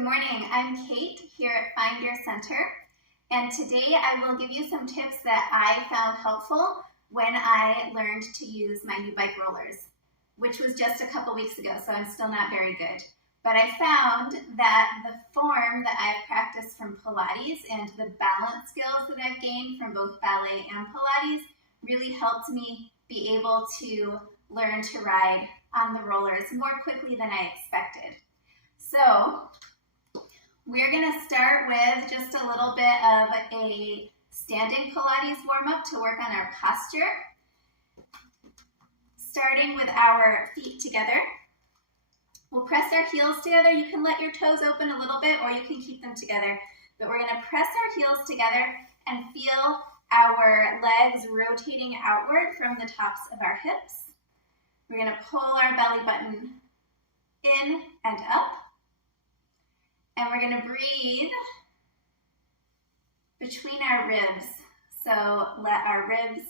Good morning, I'm Kate here at Find Your Center, and today I will give you some tips that I found helpful when I learned to use my new bike rollers, which was just a couple weeks ago, so I'm still not very good. But I found that the form that I've practiced from Pilates and the balance skills that I've gained from both ballet and Pilates really helped me be able to learn to ride on the rollers more quickly than I expected. So we're going to start with just a little bit of a standing Pilates warm-up to work on our posture, starting with our feet together. We'll press our heels together. You can let your toes open a little bit or you can keep them together, but we're going to press our heels together and feel our legs rotating outward from the tops of our hips. We're going to pull our belly button in and up. And we're going to breathe between our ribs. So let our ribs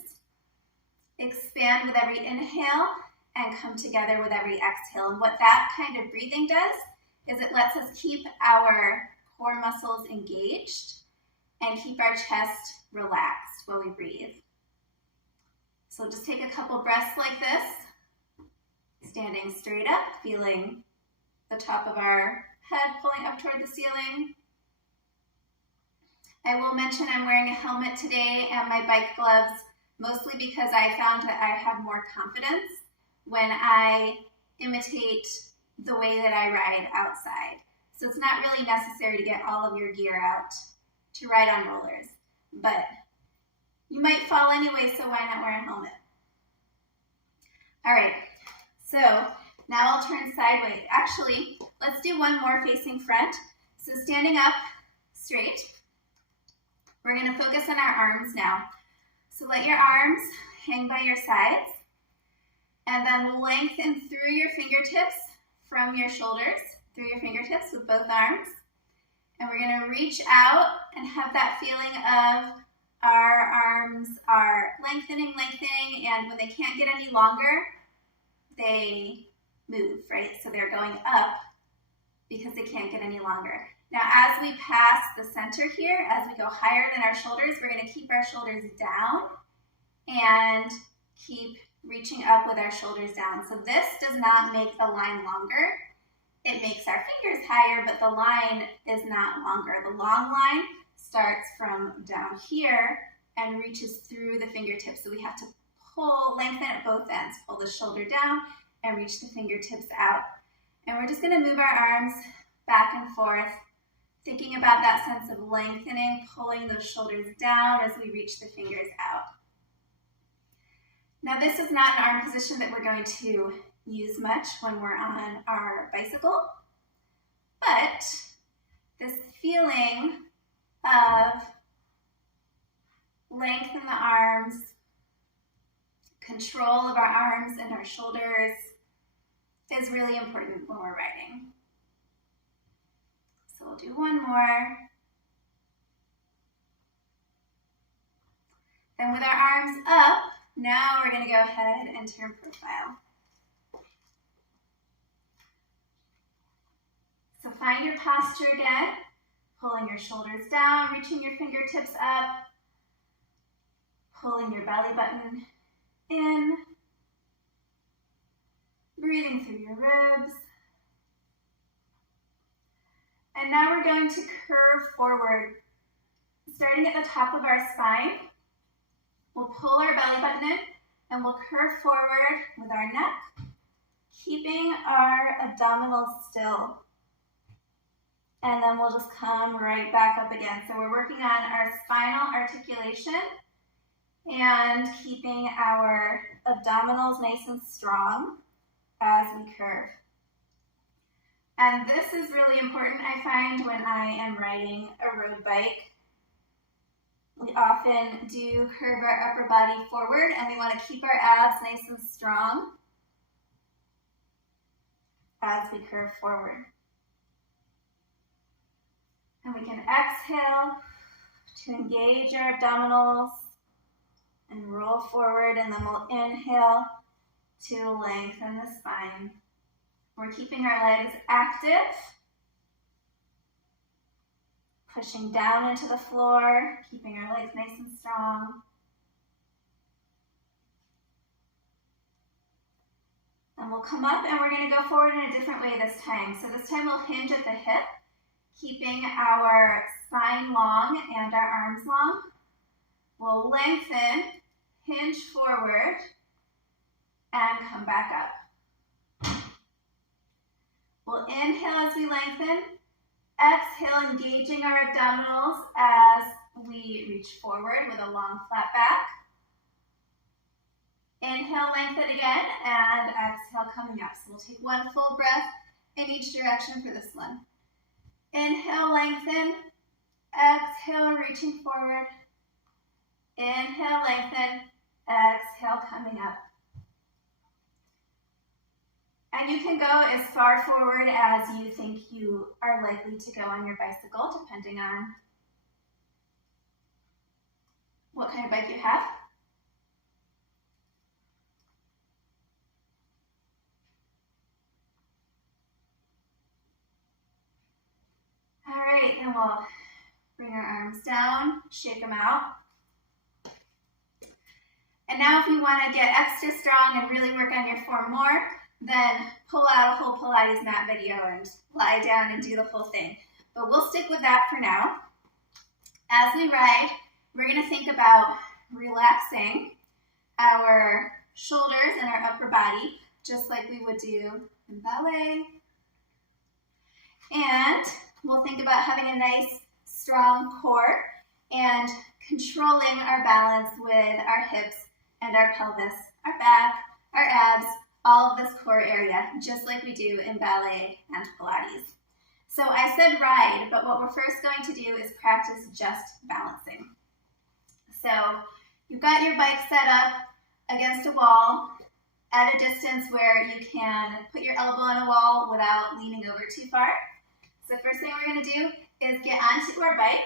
expand with every inhale and come together with every exhale. And what that kind of breathing does is it lets us keep our core muscles engaged and keep our chest relaxed while we breathe. So just take a couple breaths like this, standing straight up, feeling the top of our head pulling up toward the ceiling. I will mention I'm wearing a helmet today and my bike gloves, mostly because I found that I have more confidence when I imitate the way that I ride outside. So it's not really necessary to get all of your gear out to ride on rollers, but you might fall anyway, so why not wear a helmet? All right, so now I'll turn sideways. Actually, let's do one more facing front. So standing up straight, we're going to focus on our arms now. So let your arms hang by your sides and then lengthen through your fingertips from your shoulders, through your fingertips with both arms. And we're going to reach out and have that feeling of our arms are lengthening, and when they can't get any longer, they move, right? So they're going up because they can't get any longer. Now, as we pass the center here, as we go higher than our shoulders, we're going to keep our shoulders down and keep reaching up with our shoulders down. So this does not make the line longer. It makes our fingers higher, but the line is not longer. The long line starts from down here and reaches through the fingertips. So we have to pull, lengthen at both ends, pull the shoulder down and reach the fingertips out. And we're just going to move our arms back and forth, thinking about that sense of lengthening, pulling those shoulders down as we reach the fingers out. Now, this is not an arm position that we're going to use much when we're on our bicycle, but this feeling of length in the arms, control of our arms and our shoulders is really important when we're riding. So we'll do one more. Then with our arms up, now we're going to go ahead and turn profile. So find your posture again, pulling your shoulders down, reaching your fingertips up, pulling your belly button in, breathing through your ribs. And now we're going to curve forward. Starting at the top of our spine, we'll pull our belly button in and we'll curve forward with our neck, keeping our abdominals still. And then we'll just come right back up again. So we're working on our spinal articulation and keeping our abdominals nice and strong as we curve. And this is really important, I find, when I am riding a road bike. We often do curve our upper body forward, and we want to keep our abs nice and strong as we curve forward. And we can exhale to engage our abdominals and roll forward, and then we'll inhale to lengthen the spine. We're keeping our legs active Pushing down into the floor, keeping our legs nice and strong. And we'll come up and we're going to go forward in a different way this time. So this time we'll hinge at the hip, keeping our spine long and our arms long. We'll lengthen, hinge forward, and come back up. We'll inhale as we lengthen. Exhale, engaging our abdominals as we reach forward with a long flat back. Inhale, lengthen again, and exhale, coming up. So we'll take one full breath in each direction for this one. Inhale, lengthen. Exhale, reaching forward. Inhale, lengthen. Exhale, coming up. And you can go as far forward as you think you are likely to go on your bicycle, depending on what kind of bike you have. All right, then we'll bring our arms down, shake them out. And now if you want to get extra strong and really work on your form more, then pull out a whole Pilates mat video and lie down and do the whole thing. But we'll stick with that for now. As we ride, we're going to think about relaxing our shoulders and our upper body, just like we would do in ballet. And we'll think about having a nice, strong core and controlling our balance with our hips and our pelvis, our back, our abs, all of this core area, just like we do in ballet and Pilates. So I said ride, but what we're first going to do is practice just balancing. So you've got your bike set up against a wall at a distance where you can put your elbow on a wall without leaning over too far. So the first thing we're going to do is get onto our bike.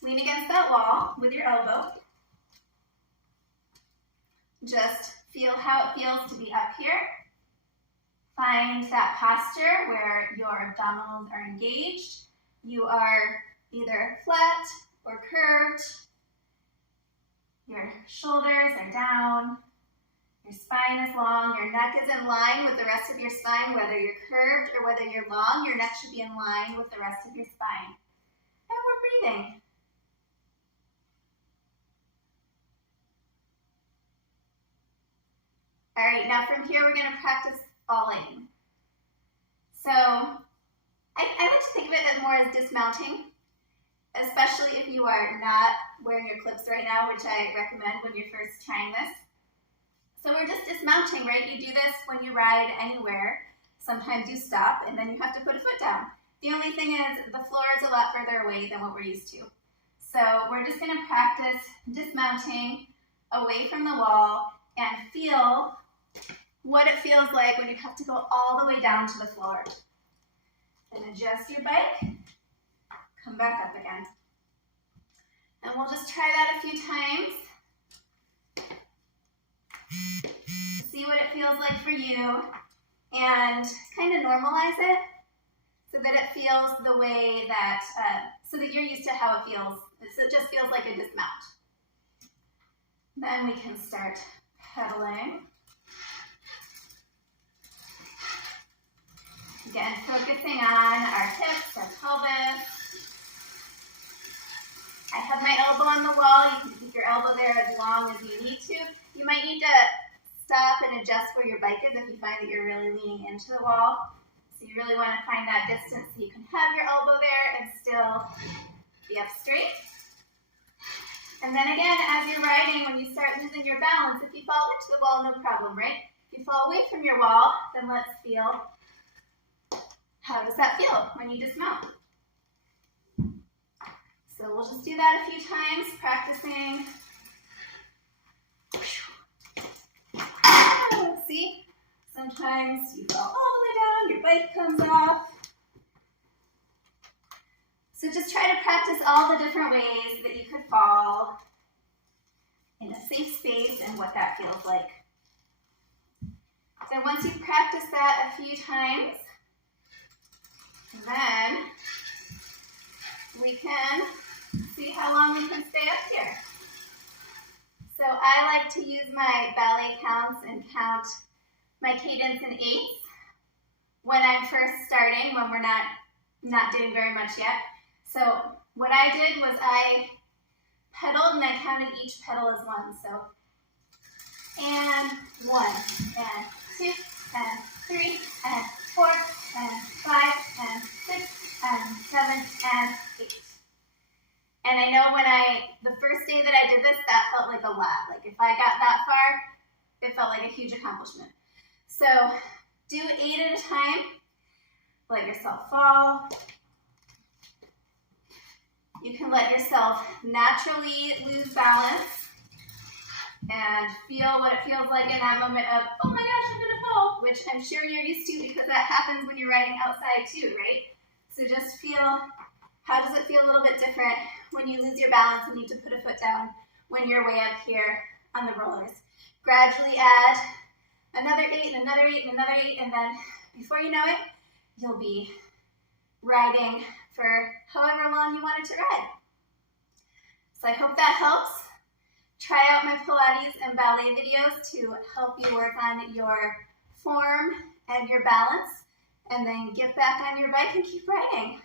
Lean against that wall with your elbow. Just feel how it feels to be up here. Find that posture where your abdominals are engaged. You are either flat or curved. Your shoulders are down. Your spine is long. Your neck is in line with the rest of your spine. Whether you're curved or whether you're long, your neck should be in line with the rest of your spine. And we're breathing. All right, now from here, we're going to practice falling. So I like to think of it more as dismounting, especially if you are not wearing your clips right now, which I recommend when you're first trying this. So we're just dismounting, right? You do this when you ride anywhere. Sometimes you stop and then you have to put a foot down. The only thing is the floor is a lot further away than what we're used to. So we're just going to practice dismounting away from the wall and feel what it feels like when you have to go all the way down to the floor. Then adjust your bike, come back up again. And we'll just try that a few times. See what it feels like for you and kind of normalize it so that it feels the way that, so that you're used to how it feels. So it just feels like a dismount. Then we can start pedaling. Again, focusing on our hips, our pelvis. I have my elbow on the wall. You can keep your elbow there as long as you need to. You might need to stop and adjust where your bike is if you find that you're really leaning into the wall. So you really want to find that distance so you can have your elbow there and still be up straight. And then again, as you're riding, when you start losing your balance, if you fall into the wall, no problem, right? If you fall away from your wall, then let's feel, how does that feel when you dismount? So we'll just do that a few times, practicing. See? Sometimes you fall all the way down, your bike comes off. So just try to practice all the different ways that you could fall in a safe space and what that feels like. So once you've practiced that a few times, And then we can see how long we can stay up here. So I like to use my ballet counts and count my cadence in eighths when I'm first starting, when we're not doing very much yet. So what I did was I pedaled and I counted each pedal as one. So, and 1, and 2, and 3, and 4, and 5, and 6, and 7, and 8. And I know the first day that I did this, that felt like a lot. Like if I got that far, it felt like a huge accomplishment. So do 8 at a time. Let yourself fall. You can let yourself naturally lose balance and feel what it feels like in that moment of, oh my gosh, I'm gonna fall, which I'm sure you're used to because that happens when you're riding outside too, right? So just feel, how does it feel a little bit different when you lose your balance and need to put a foot down when you're way up here on the rollers? Gradually add another 8 and another 8 and another 8, and then before you know it, you'll be riding for however long you wanted to ride. So I hope that helps. Try out my Pilates and ballet videos to help you work on your form and your balance, and then get back on your bike and keep riding.